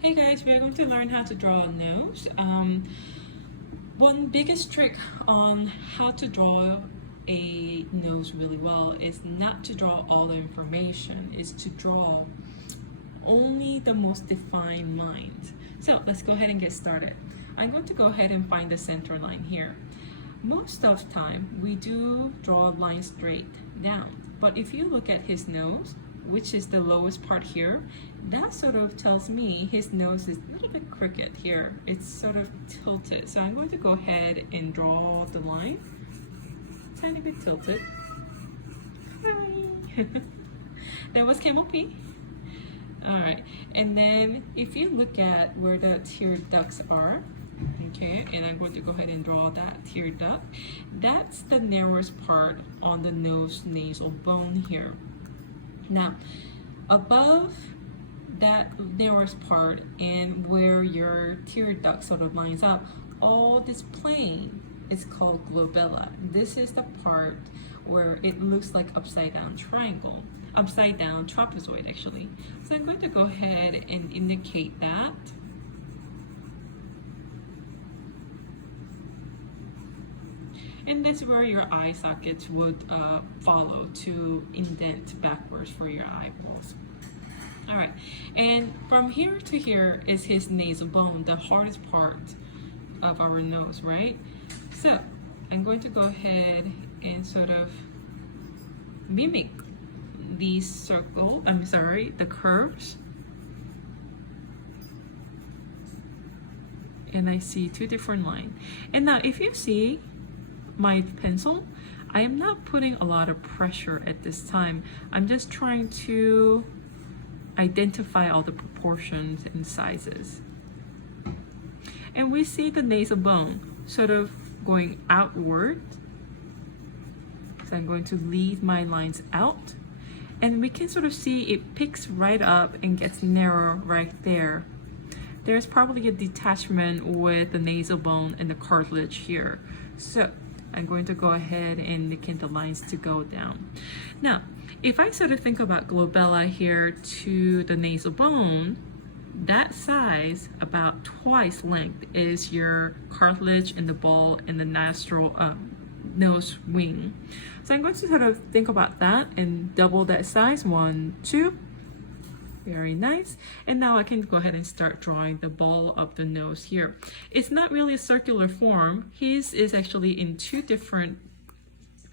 Hey guys, we're going to learn how to draw a nose. One biggest trick on how to draw a nose really well is not to draw all the information, is to draw only the most defined lines. So let's go ahead and get started. I'm going to go ahead and find the center line here. Most of the time we do draw a line straight down, but if you look at his nose, which is the lowest part here, that sort of tells me his nose is a little bit crooked here. It's sort of tilted. So I'm going to go ahead and draw the line. Tiny bit tilted. Hi. That was Camel P. Alright, and then if you look at where the tear ducts are, okay, and I'm going to go ahead and draw that tear duct. That's the narrowest part on the nose nasal bone here. Now, above that narrowest part and where your tear duct sort of lines up, all this plane is called glabella. This is the part where it looks like upside down triangle, upside down trapezoid actually. So I'm going to go ahead and indicate that. And that's where your eye sockets would follow to indent backwards for your eyeballs. All right, and from here to here is his nasal bone, the hardest part of our nose, right? So I'm going to go ahead and sort of mimic the curves. And I see two different lines. And now if you see my pencil, I am not putting a lot of pressure at this time. I'm just trying to identify all the proportions and sizes. And we see the nasal bone sort of going outward. So I'm going to lead my lines out. And we can sort of see it picks right up and gets narrow right there. There's probably a detachment with the nasal bone and the cartilage here. So I'm going to go ahead and indicate the lines to go down. Now, if I sort of think about glabella here to the nasal bone, that size, about twice length, is your cartilage in the ball and the nostril, nose wing. So I'm going to sort of think about that and double that size. 1, 2. Very nice. And now I can go ahead and start drawing the ball of the nose here. It's not really a circular form. His is actually in two different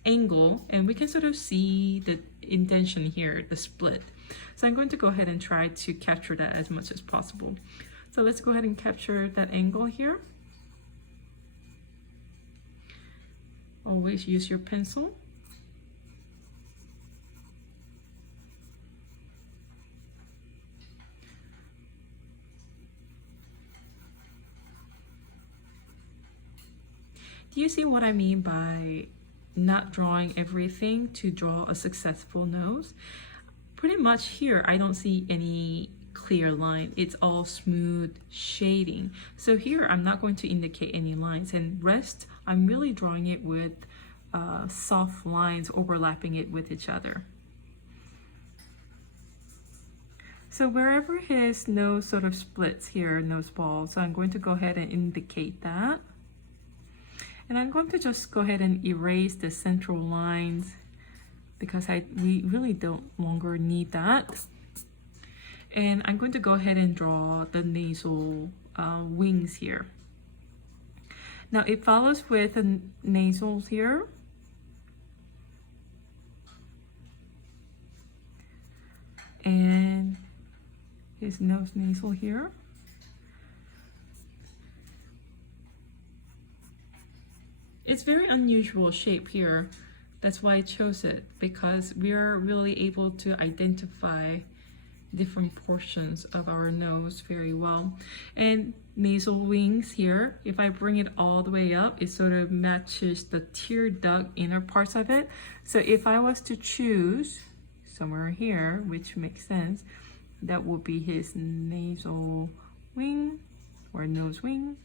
angles, and we can sort of see the indentation here, the split. So I'm going to go ahead and try to capture that as much as possible. So let's go ahead and capture that angle here. Always use your pencil. Do you see what I mean by not drawing everything to draw a successful nose? Pretty much here, I don't see any clear line. It's all smooth shading. So here, I'm not going to indicate any lines, and rest, I'm really drawing it with soft lines overlapping it with each other. So wherever his nose sort of splits here, nose ball, so I'm going to go ahead and indicate that. And I'm going to just go ahead and erase the central lines because we really don't longer need that. And I'm going to go ahead and draw the nasal wings here. Now it follows with the nasals here. And his nose nasal here. It's very unusual shape here. That's why I chose it, because we are really able to identify different portions of our nose very well. And nasal wings here, if I bring it all the way up, it sort of matches the tear duct inner parts of it. So if I was to choose somewhere here, which makes sense, that will be his nasal wing or nose wings.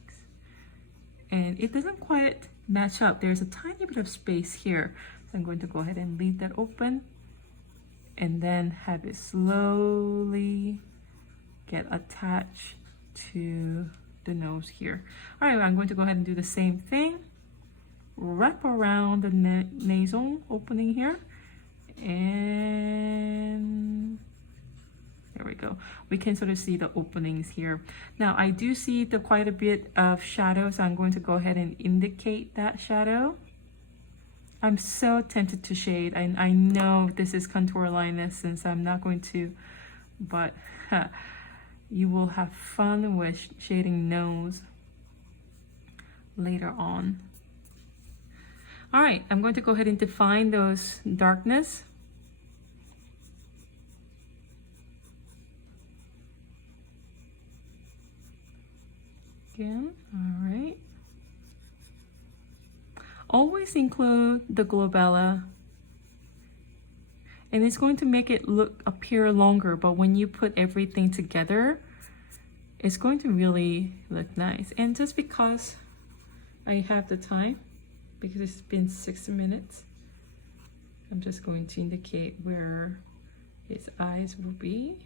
And it doesn't quite match up. There's a tiny bit of space here. So I'm going to go ahead and leave that open and then have it slowly get attached to the nose here. All right, I'm going to go ahead and do the same thing. Wrap around the nasal opening here, and there we go. We can sort of see the openings here. Now I do see quite a bit of shadow, so I'm going to go ahead and indicate that shadow. I'm so tempted to shade. I know this is contour line essence, I'm not going to, but you will have fun with shading nose later on. All right, I'm going to go ahead and define those darkness. Again, all right. Always include the glabella, and it's going to make it appear longer, but when you put everything together, it's going to really look nice. And just because I have the time, because it's been 6 minutes, I'm just going to indicate where his eyes will be.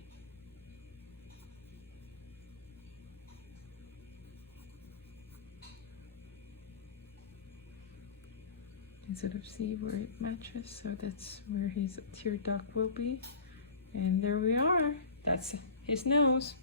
And sort of see where it matches, so that's where his tear duct will be. And there we are, that's his nose.